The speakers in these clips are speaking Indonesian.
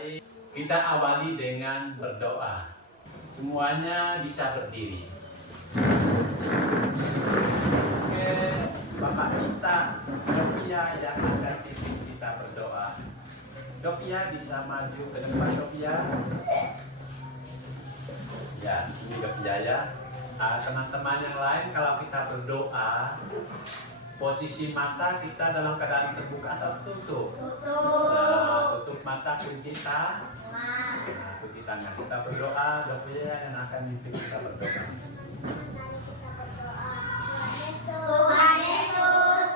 Baik, kita awali dengan berdoa. Semuanya bisa berdiri. Oke, Bapak kita, Dovia yang akan pimpin kita berdoa. Dovia bisa maju ke depan, Dovia. Ya, ini Dovia ya. Teman-teman yang lain, kalau kita berdoa, posisi mata kita dalam keadaan terbuka atau tutup? Tutup mata, kunci tangan. Kunci tangan. Kita berdoa, Dovia yang akan memimpin kita berdoa. Tuhan Yesus,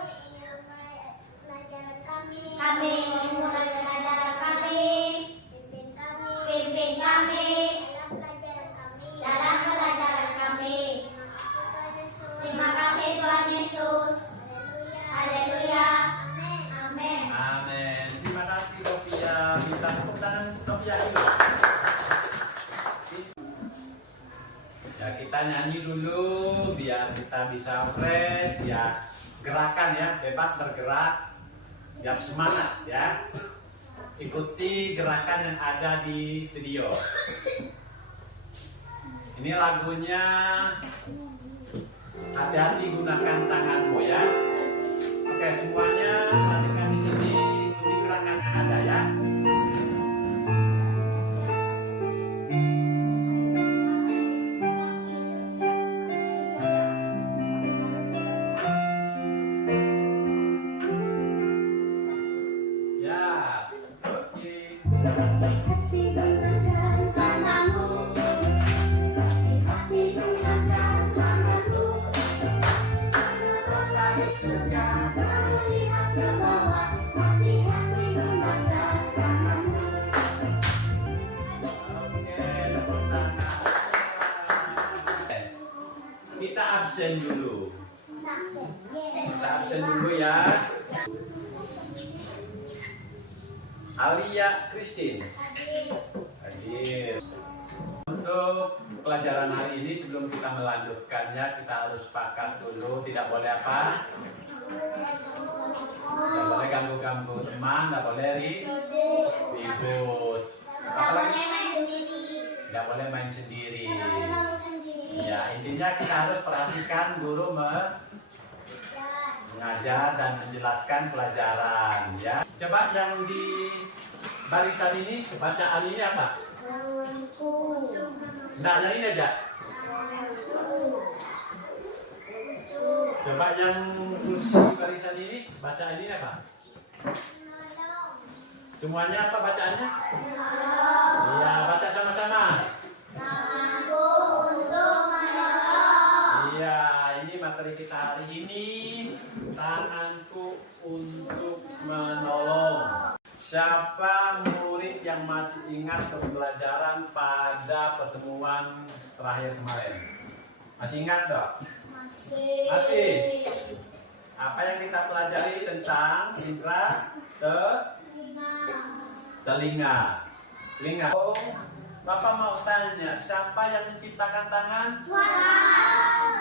pelajaran kami ingin mulai pelajaran kami, pimpin kami dalam pelajaran kami. Terima kasih Tuhan Yesus. Haleluya. Amin. Amin. Terima kasih Dovia. Minta tepuk tangan Dovia dulu. Ya, kita nyanyi dulu biar kita bisa fresh ya. Gerakan ya, bebas bergerak. Biar semangat ya. Ikuti gerakan yang ada di video. Ini lagunya. Hati-hati gunakan tanganmu ya. Oke, semuanya perhatikan di sini. Ini gerakan yang ada ya. Kita absen dulu. Kita absen dulu ya. Alia Christine. Hadir. Untuk pelajaran hari ini sebelum kita melanjutkannya kita harus sepakat dulu tidak boleh apa? Tidak boleh ganggu-ganggu teman, tidak boleh ribut. Tidak boleh main sendiri. Ya, intinya kita harus perhatikan guru mengajar dan menjelaskan pelajaran ya. Coba yang di barisan ini bacaan ini apa? Nah, yang ini aja. Coba yang kursi barisan ini bacaan ini apa? Semuanya apa bacaannya? Iya, baca sama-sama. Iya, ini materi kita hari ini. Tanganku untuk menolong. Siapa murid yang masih ingat pembelajaran pada pertemuan terakhir kemarin? Masih ingat dong? Masih. Apa yang kita pelajari tentang indera telinga. Oh, Bapak mau tanya, siapa yang menciptakan tangan?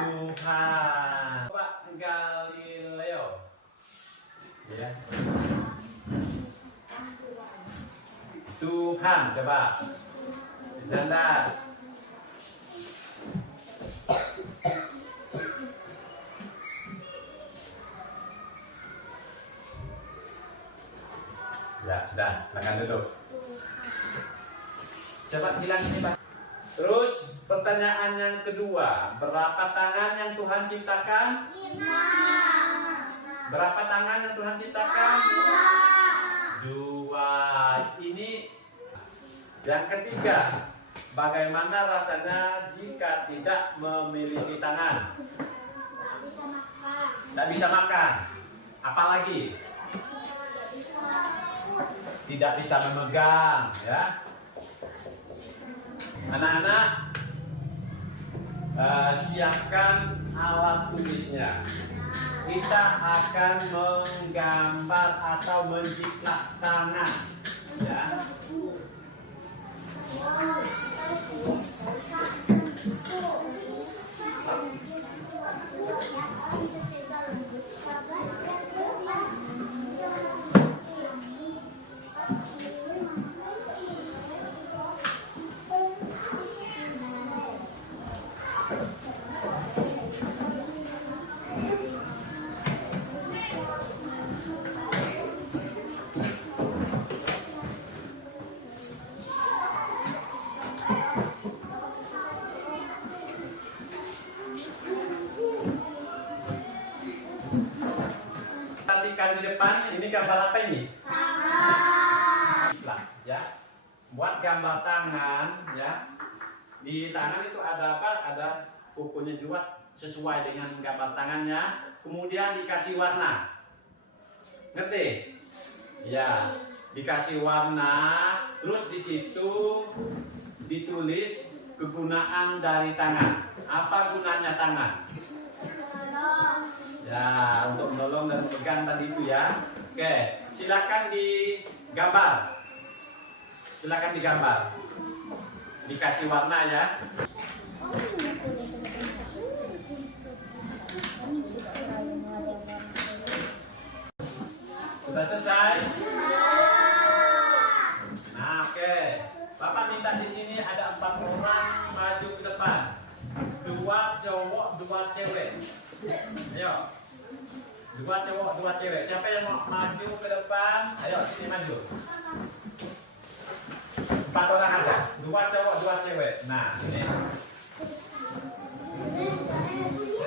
Tuhan. Pak Galileo. Ya. Tuhan, coba. Zanda. Ya, sudah. Silakan duduk. Coba bilang ini, Pak. Terus pertanyaan yang kedua, berapa tangan yang Tuhan ciptakan? 5. Berapa tangan yang Tuhan ciptakan? 2. Ini yang ketiga, bagaimana rasanya jika tidak memiliki tangan? Tidak bisa makan. Apalagi? Tidak bisa memegang, ya. Anak-anak, siapkan alat tulisnya. Kita akan menggambar atau menjiplak tangan, ya. buat gambar tangan ya. Di tangan itu ada apa? Ada kukunya juga sesuai dengan gambar tangannya. Kemudian dikasih warna. Ngerti? Ya, dikasih warna. Terus di situ ditulis kegunaan dari tangan. Apa gunanya tangan? Ya, untuk menolong dan pegang tadi itu ya. Oke, silakan digambar. Silakan digambar. Dikasih warna ya. Sudah selesai? Nah, oke. Bapak minta di sini ada 4 orang maju ke depan. 2 cowok, 2 cewek. Ayo. 2 cowok, 2 cewek. Siapa yang mau maju ke depan? Ayo, sini maju. 4 orang aja. 2 cowok, 2 cewek. Nah, ini.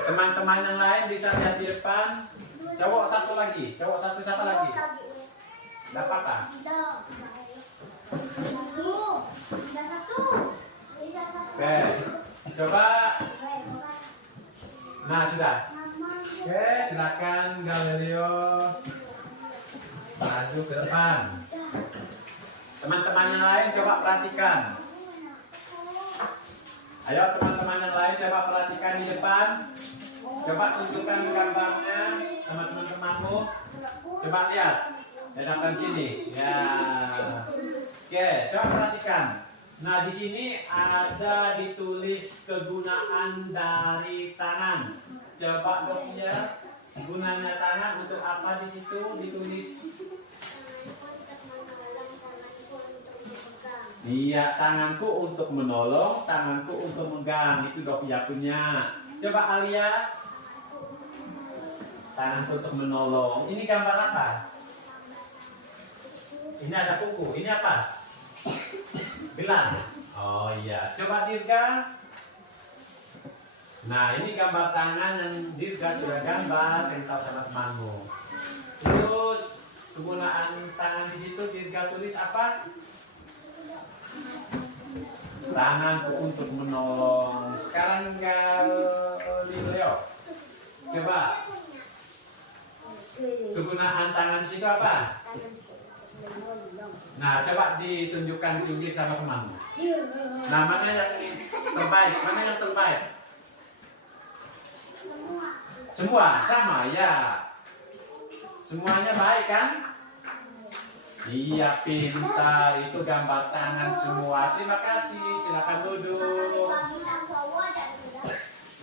Teman-teman yang lain bisa lihat di depan. Cowok 1 lagi. Cowok 1 siapa lagi? Tidak apa-apa. Oke. Coba. Nah, sudah. Oke, silakan Galileo maju ke depan. Teman-teman yang lain coba perhatikan. Ayo teman-teman yang lain coba perhatikan di depan. Coba tunjukkan gambarnya sama teman-temanmu. Coba lihat. Datang sini. Ya. Oke, coba perhatikan. Nah, di sini ada ditulis kegunaan dari tangan. Coba dong ya, gunanya tangan untuk apa di situ ditulis? Iya, tanganku untuk menolong, tanganku untuk megang. Itu dok ya punya. Coba Alia, tanganku untuk menolong. Ini gambar apa? Ini ada kuku. Ini apa? Gelang. Oh iya. Coba Dirga. Nah, ini gambar tangan yang Dirga sudah gambar, tahu sama temanmu. Terus kegunaan tangan di situ Dirga tulis apa? Tanganku untuk menolong. Sekarang Galileo. Coba. Kegunaan tangan di situ apa? Nah, coba ditunjukkan tunjuk sama temanmu. Nah, mana yang terbaik? Mana yang terbaik? Semua sama ya. Semuanya baik kan? Iya, pintar. Itu gambar tangan semua. Terima kasih. Silakan duduk.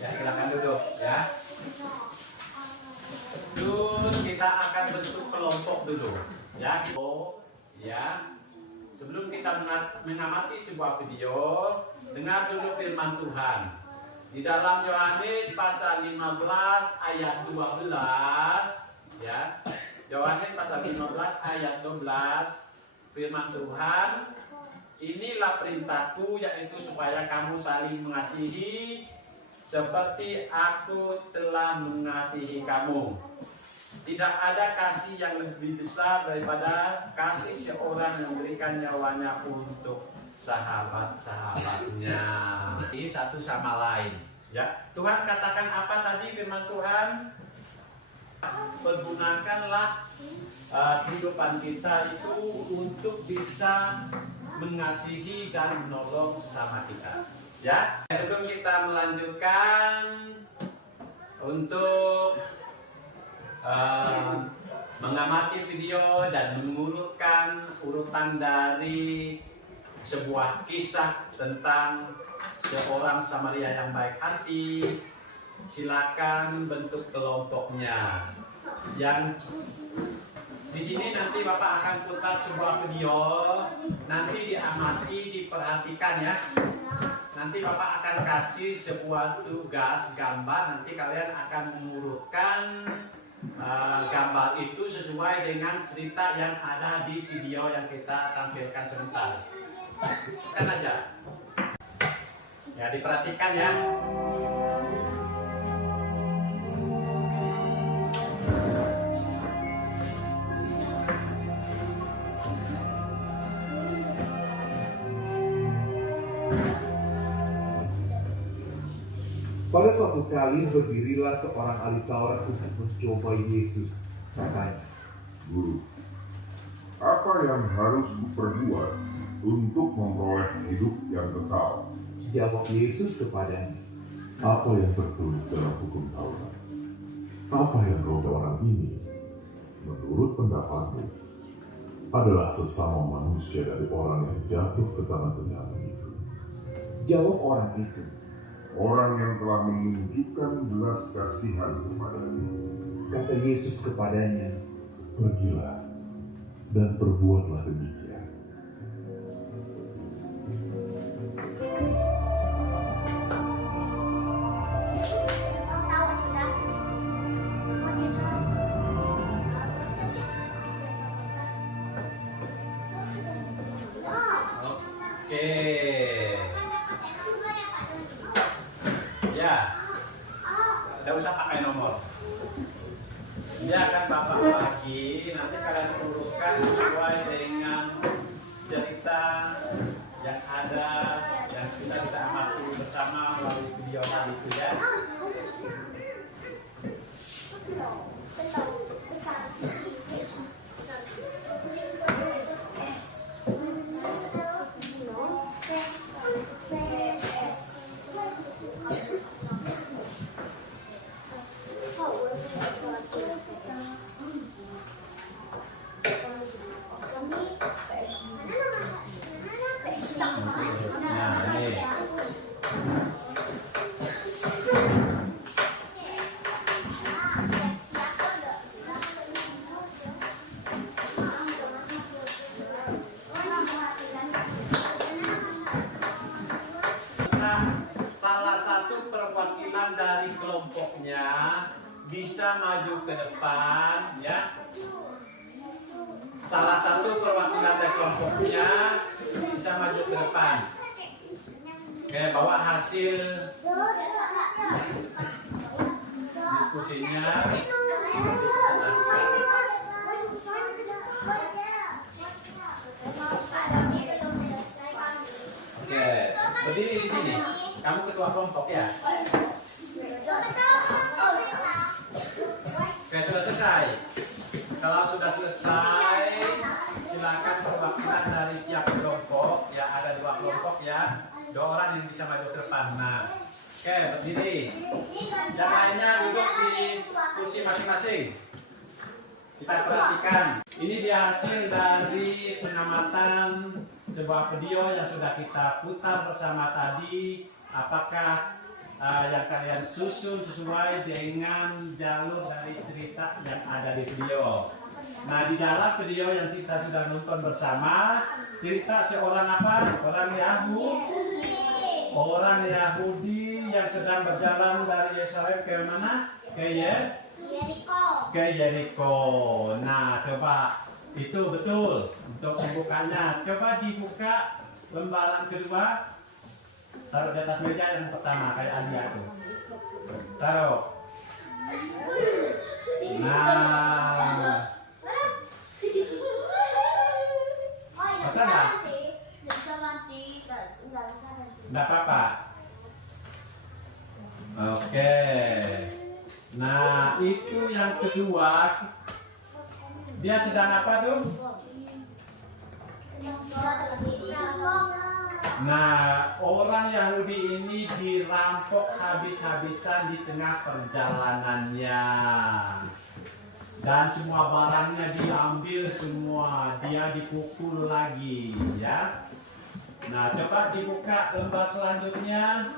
Ya, silakan duduk ya. Terus kita akan bentuk kelompok dulu. Ya, ya. Sebelum kita mengamati sebuah video, dengar dulu firman Tuhan. Di dalam Yohanes pasal 15 ayat 12, ya. Yohanes pasal 15 ayat 12, firman Tuhan, inilah perintahku, yaitu supaya kamu saling mengasihi seperti aku telah mengasihi kamu. Tidak ada kasih yang lebih besar daripada kasih seorang yang memberikan nyawanya untuk sahabat-sahabatnya. Ini satu sama lain. Ya, Tuhan katakan apa tadi firman Tuhan? Pergunakanlah kehidupan kita itu untuk bisa mengasihi dan menolong sesama kita. Ya, sebelum kita melanjutkan untuk mengamati video dan mengurutkan urutan dari sebuah kisah tentang seorang Samaria yang baik hati, silakan bentuk kelompoknya. Yang di sini nanti Bapak akan putar sebuah video, nanti diamati, diperhatikan ya. Nanti Bapak akan kasih sebuah tugas gambar, nanti kalian akan mengurutkan gambar itu sesuai dengan cerita yang ada di video yang kita tampilkan sebentar. Kan aja. Ya, diperhatikan ya. Pada suatu kali berdirilah seorang ahli Taurat untuk mencoba Yesus. Katanya, Guru, apa yang harus kuperbuat untuk memperoleh hidup yang kekal? jawab Yesus kepadanya, Apa yang tertulis dalam hukum Taurat? Apa yang kau orang ini, menurut pendapatmu, adalah sesama manusia dari orang yang jatuh ke tangan penyamun itu? jawab orang itu, Orang yang telah menunjukkan belas kasihan kepadanya. kata Yesus kepadanya, Pergilah dan perbuatlah demikian. Tahu sudah. Oke. Ya. Tidak usah pakai nomor. Dia akan Bapak bagi, nanti kalian urutkan sesuai dengan cerita yang ada, yang kita bisa amati bersama melalui video tadi itu ya. Nah, ini. Nah, salah satu perwakilan dari kelompoknya bisa maju ke depan ya. Salah satu perwakilan dari kelompoknya bisa maju ke depan. Oke, bawa hasil diskusinya. Oke, berdiri di sini. Kamu ketua kelompok ya. Oke, sudah selesai. Kalau sudah selesai, silakan perwakilan dari tiap kelompok. Ya, ada 2 kelompok ya. 2 orang yang bisa maju ke depan. Nah, oke, berdiri. Yang lainnya duduk di kursi masing-masing. Kita perhatikan. Ini dia hasil dari pengamatan sebuah video yang sudah kita putar bersama tadi. Apakah yang kalian susun sesuai dengan jalur dari cerita yang ada di video. Nah, di dalam video yang kita sudah nonton bersama, cerita seorang apa? Orang Yahudi yang sedang berjalan dari Yerusalem ke mana? Ke Yeriko. Nah, coba itu betul untuk pembukanya. Coba dibuka lembaran kedua. Taruh di atas meja yang pertama kayak Alia tuh. Taruh. Nah. Pasang nggak? Nggak apa-apa. Oke. Nah, itu yang kedua. Dia sedang apa tuh? Nah, orang Yahudi ini dirampok habis-habisan di tengah perjalanannya. Dan semua barangnya diambil semua, dia dipukul lagi, ya. Nah, coba dibuka lembar selanjutnya.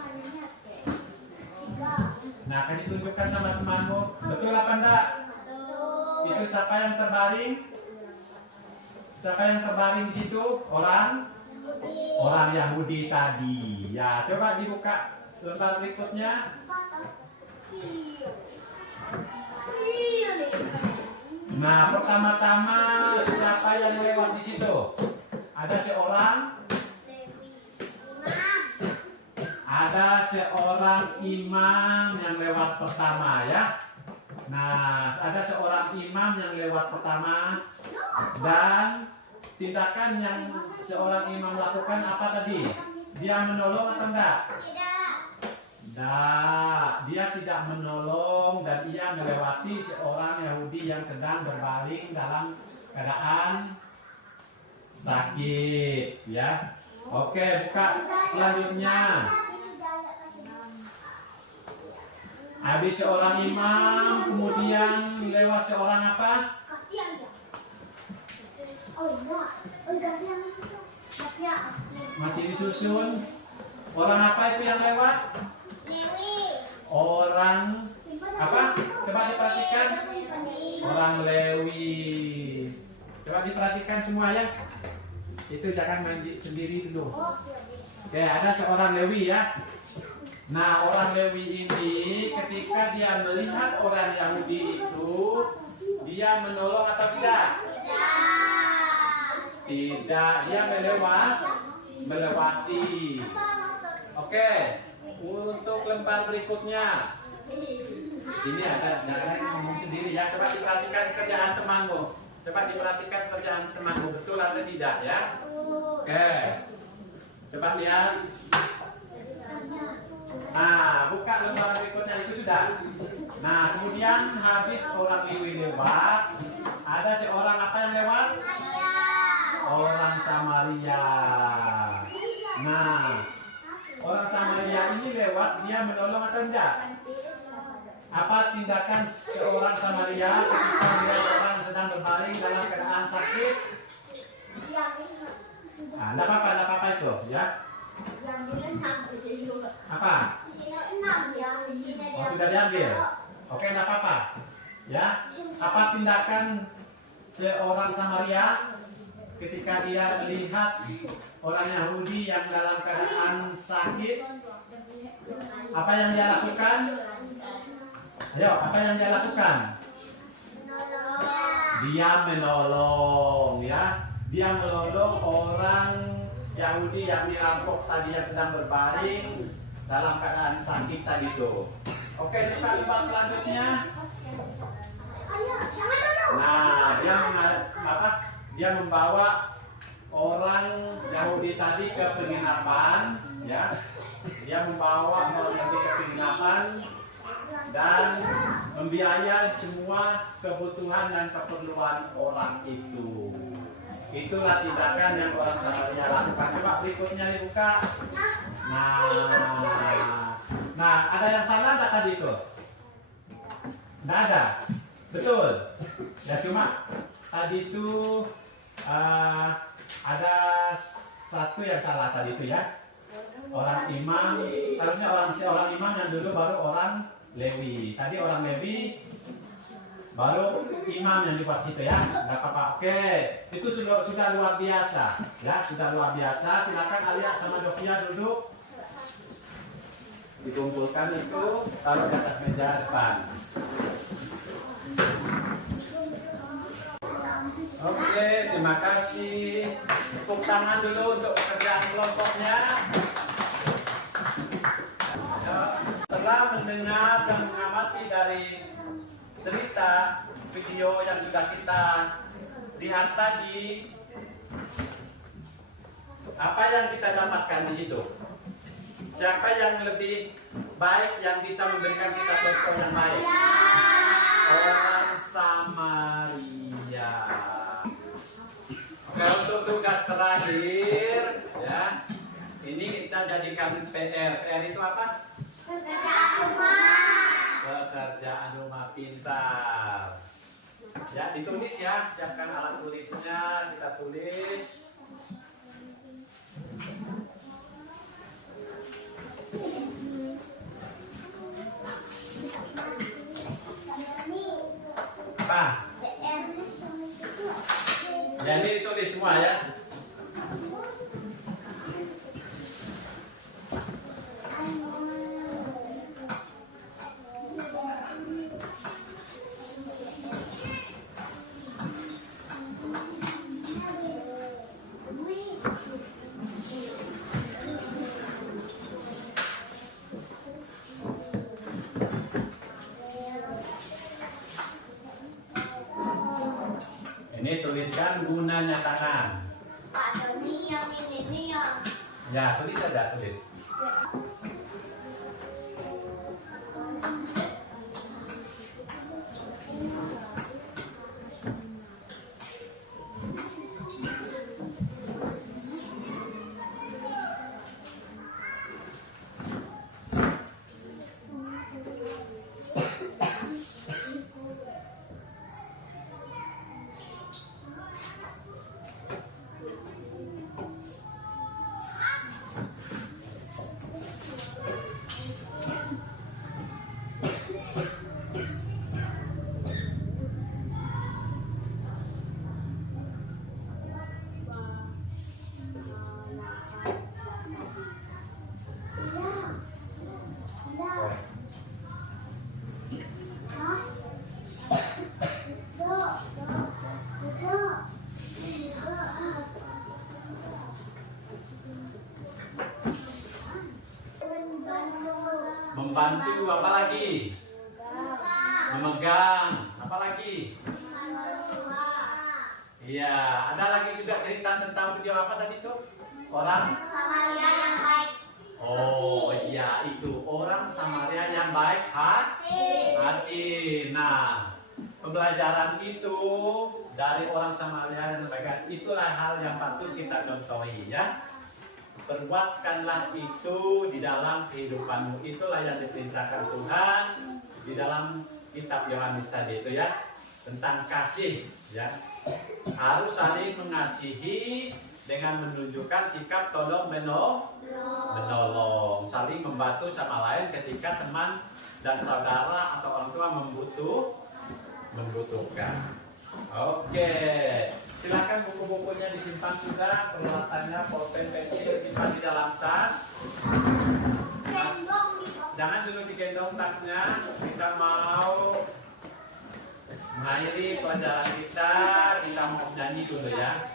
Nah, akan ditunjukkan sama temanmu. Betul apa enggak? Itu siapa yang terbaring? Siapa yang terbaring di situ? Orang Yahudi tadi. Ya, coba dibuka lembar berikutnya. Nah, pertama-tama siapa yang lewat di situ? Ada seorang imam yang lewat pertama ya. Nah, ada seorang imam yang lewat pertama dan tindakan yang seorang imam lakukan apa tadi? Dia menolong atau enggak? Nah, dia tidak menolong dan ia melewati seorang Yahudi yang sedang berbaring dalam keadaan sakit, ya. Oke, buka selanjutnya. Habis seorang imam, kemudian lewat seorang apa? Masih disusun. Orang apa itu yang lewat? Orang apa? Coba diperhatikan. Orang Lewi. Coba diperhatikan semua ya. Itu jangan main sendiri dulu. Oke, ada seorang Lewi ya. Nah, orang Lewi ini ketika dia melihat orang Yahudi itu, dia menolong atau tidak? Tidak, dia melewati. Oke, untuk lembar berikutnya. Sini ada, jangan ngomong sendiri ya. Coba diperhatikan kerjaan temanmu. Coba diperhatikan kerjaan temanmu, betul atau tidak ya? Oke, coba lihat. Nah, buka lembar berikutnya itu sudah. Nah, kemudian habis orang Lewi lewat, ada seorang apa yang lewat? Orang Samaria. Nah, orang Samaria ini lewat, dia menolong atau tidak? Apa tindakan seorang Samaria ketika melihat orang yang sedang berbaring dalam keadaan sakit? Nah, tidak apa-apa itu, ya. Apa? Oh, sudah diambil. Oke, tidak apa-apa. Ya, apa tindakan seorang Samaria ketika dia melihat orang Yahudi yang dalam keadaan sakit? Apa yang dia lakukan? Ayo, apa yang dia lakukan? Dia menolong, ya. Dia menolong orang Yahudi yang dirampok tadi yang sedang berbaring dalam keadaan sakit tadi itu. Oke, kita lihat selanjutnya. Nah, dia membawa orang Yahudi tadi ke penginapan, ya. Dia membawa orang Yahudi ke penginapan dan membiayai semua kebutuhan dan keperluan orang itu. Itulah tindakan yang orang Samaria lakukan. Coba berikutnya dibuka. Nah, ada yang salah enggak tadi itu? Enggak ada. Betul. Ya, cuma tadi itu ada satu yang salah tadi itu ya. Orang imam, harusnya seorang imam yang dulu baru orang Lewi. Tadi orang Lewi baru imam yang dibuat situ ya. Enggak apa-apa. Oke, itu sudah luar biasa. Ya, sudah luar biasa. Silakan Alia sama Dovia duduk. Dikumpulkan itu taruh di atas meja depan. Oke, terima kasih. Tepuk tangan dulu untuk pekerjaan kelompoknya. Setelah mendengar dan mengamati dari cerita video yang sudah kita lihat tadi, apa yang kita dapatkan di situ? Siapa yang lebih baik yang bisa memberikan kita contoh yang baik? Orang Samaria. Oke, untuk tugas terakhir, ya, ini kita jadikan PR. PR itu apa? Pekerjaan rumah pintar. Ya, ditulis ya, siapkan alat tulisnya, kita tulis. Apa? Ya, ini ditulis semua ya. Ini tuliskan guna nyatakan. Ada nih yang ini nih yang. Ya, tulis saja, tulis. Membantu, apa lagi? Memegang, apa lagi? Iya, ada lagi juga cerita tentang video apa tadi tuh? Orang Samaria yang baik. Oh iya, itu orang Samaria yang baik hati. Nah, pembelajaran itu dari orang Samaria yang baik hati, itulah hal yang patut kita contohi ya. Perbuatkanlah itu di dalam kehidupanmu. Itulah yang diperintahkan Tuhan di dalam kitab Yohanes tadi itu ya, tentang kasih ya. Harus saling mengasihi dengan menunjukkan sikap tolong menolong, saling membantu sama lain ketika teman dan saudara atau orang tua membutuhkan. Oke, silakan buku-bukunya disimpan sudah, peralatannya, pulpen, pensil disimpan di dalam tas. Jangan dulu digendong tasnya. Kita mau mengakhiri pelajaran kita mau nyanyi dulu ya.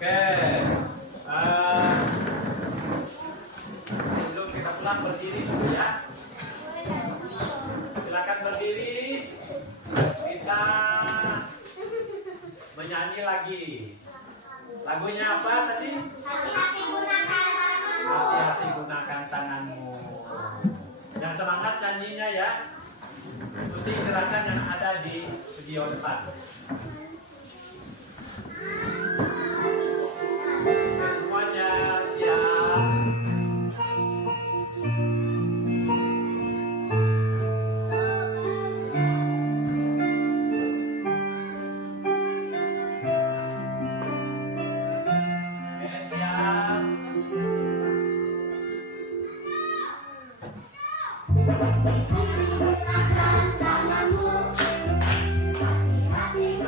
Oke, sebelum kita pulang berdiri dulu ya. Silakan berdiri. Kita menyanyi lagi. Lagunya apa tadi? Hati-hati gunakan tanganmu. Hati-hati gunakan tanganmu. Yang semangat nyanyinya ya. Ikuti gerakan yang ada di video depan. Semuanya siap. Oke, siap. Gunakan tanganmu. Hati-hati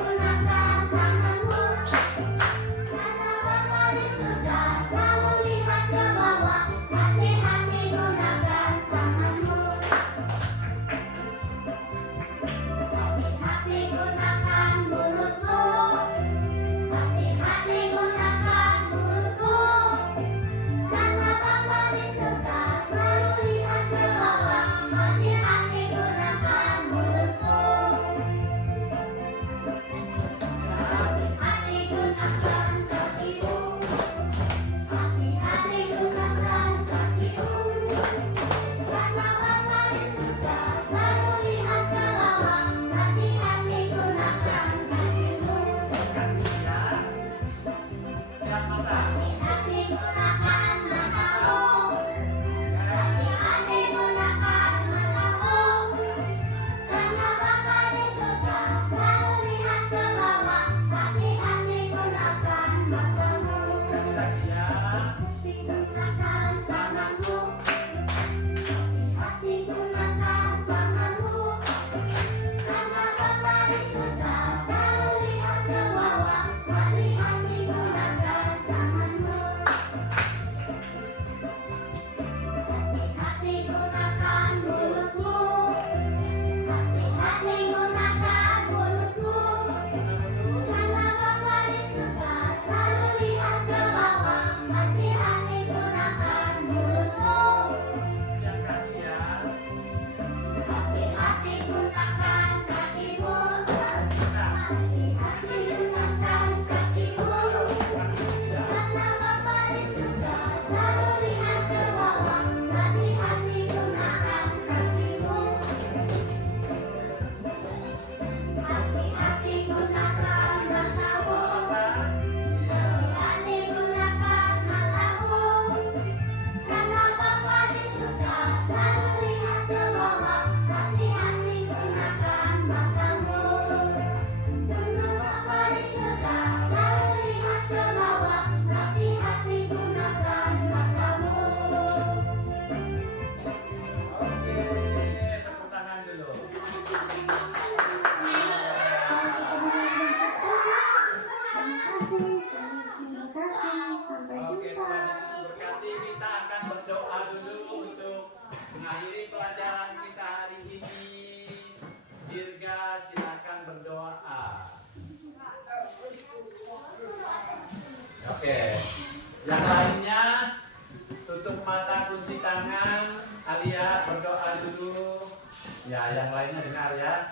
Yang lainnya tutup mata, kunci tangan. Alia berdoa dulu. Ya, yang lainnya dengar ya.